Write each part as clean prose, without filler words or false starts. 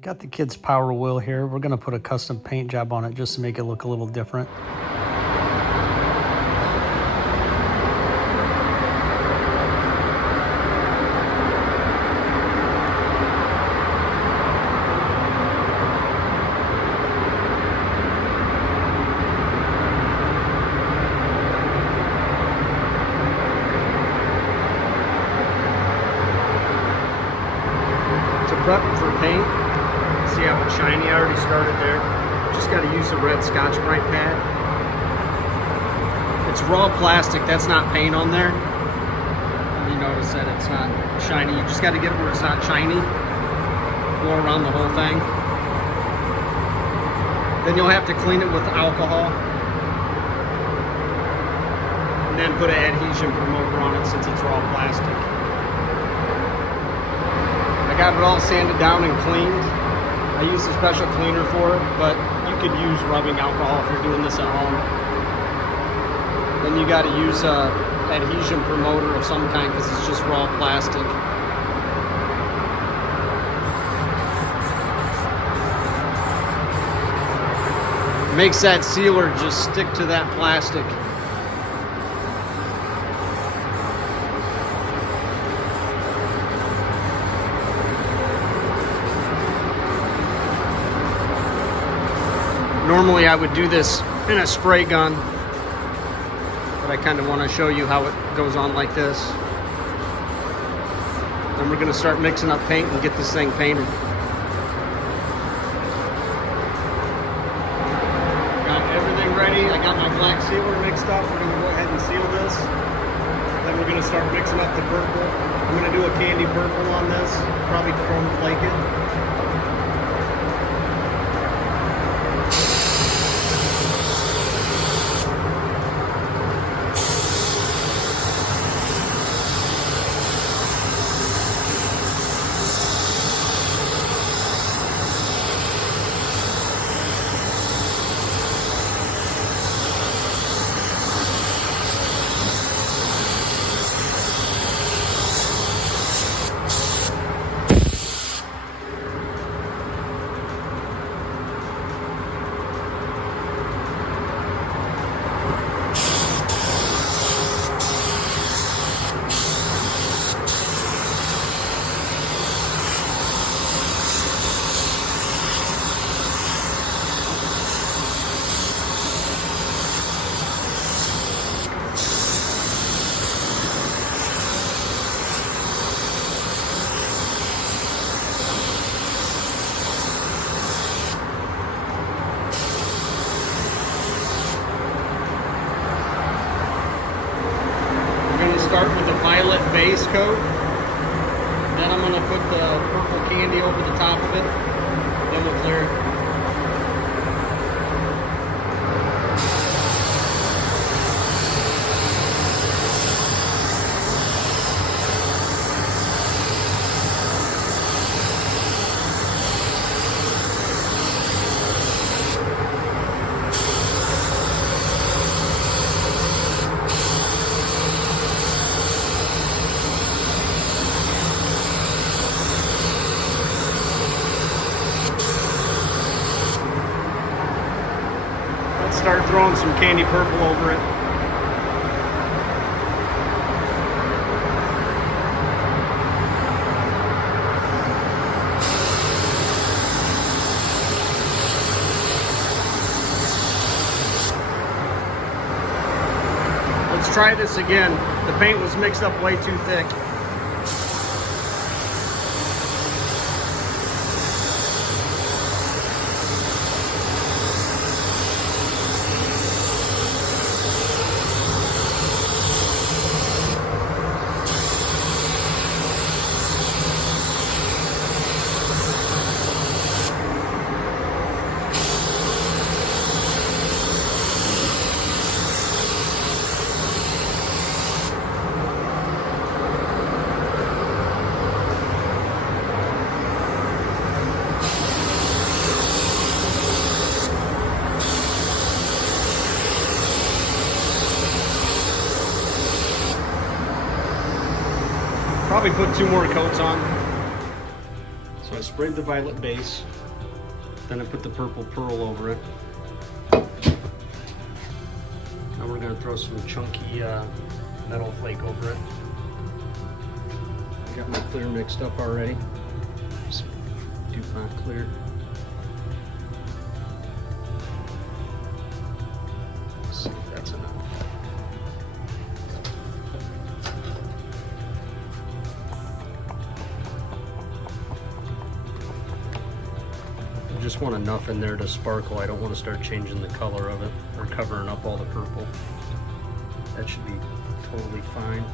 Got the kid's power wheel here. We're gonna put a custom paint job on it just to make it look a little different. Prep for paint. See how it's shiny? I already started there. Just got to use a red Scotch-Brite pad. It's raw plastic. That's not paint on there. You notice that it's not shiny. You just got to get it where it's not shiny. Go around the whole thing. Then you'll have to clean it with alcohol. And then put an adhesion promoter on it since it's raw plastic. Got it all sanded down and cleaned. I used a special cleaner for it, but you could use rubbing alcohol if you're doing this at home. Then you got to use a adhesion promoter of some kind because it's just raw plastic. Makes that sealer just stick to that plastic. Normally I would do this in a spray gun, but I kind of want to show you how it goes on like this. Then we're going to start mixing up paint and get this thing painted. Got everything ready. I got my black sealer mixed up. We're going to go ahead and seal this. Then we're going to start mixing up the purple. I'm going to do a candy purple on this, probably chrome flake it. Start with the violet base coat. Then I'm going to put the purple candy over the top of it. Then we'll clear it. Start throwing some candy purple over it. Let's try this again. The paint was mixed up way too thick. Probably put 2 more coats on. So I sprayed the violet base, then I put the purple pearl over it. Now we're going to throw some chunky metal flake over it. I got my clear mixed up already. Just DuPont clear. Let's see if that's enough. I just want enough in there to sparkle. I don't want to start changing the color of it or covering up all the purple. That should be totally fine.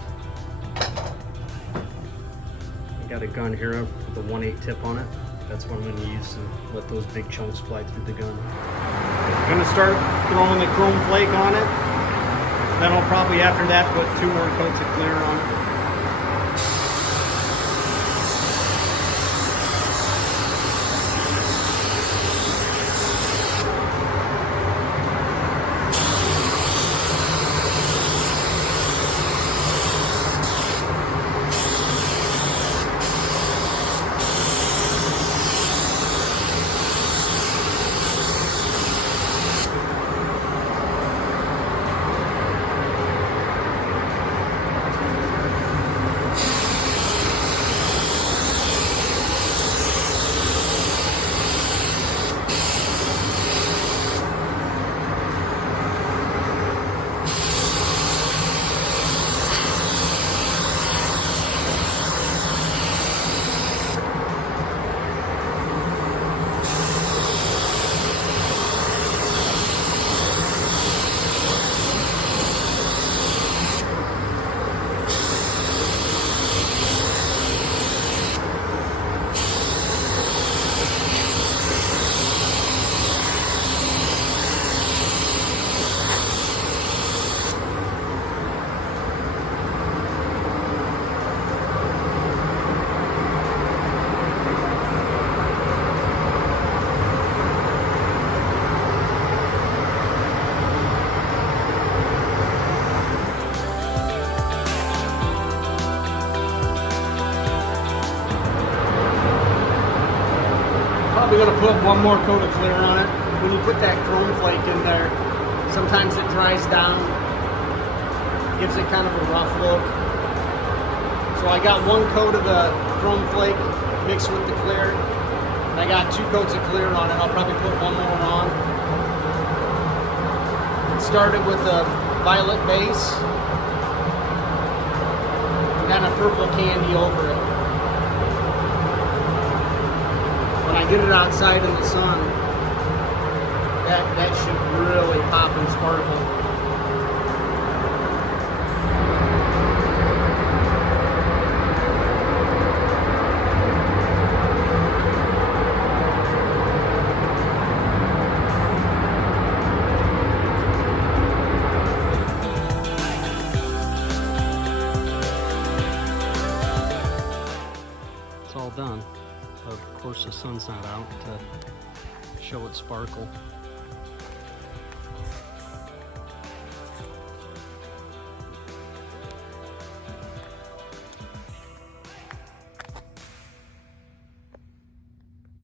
I got a gun here with a 1/8 tip on it. That's what I'm going to use to let those big chunks fly through the gun. I'm going to start throwing the chrome flake on it. Then I'll probably after that put 2 more coats of clear on it. Probably going to put 1 more coat of clear on it. When you put that chrome flake in there, sometimes it dries down, gives it kind of a rough look. So I got 1 coat of the chrome flake mixed with the clear, and I got 2 coats of clear on it. I'll probably put 1 more on. It started with a violet base, and then a purple candy over it. When I get it outside in the sun, that should really pop and sparkle. It's all done. Of course the sun's not out to show it sparkle.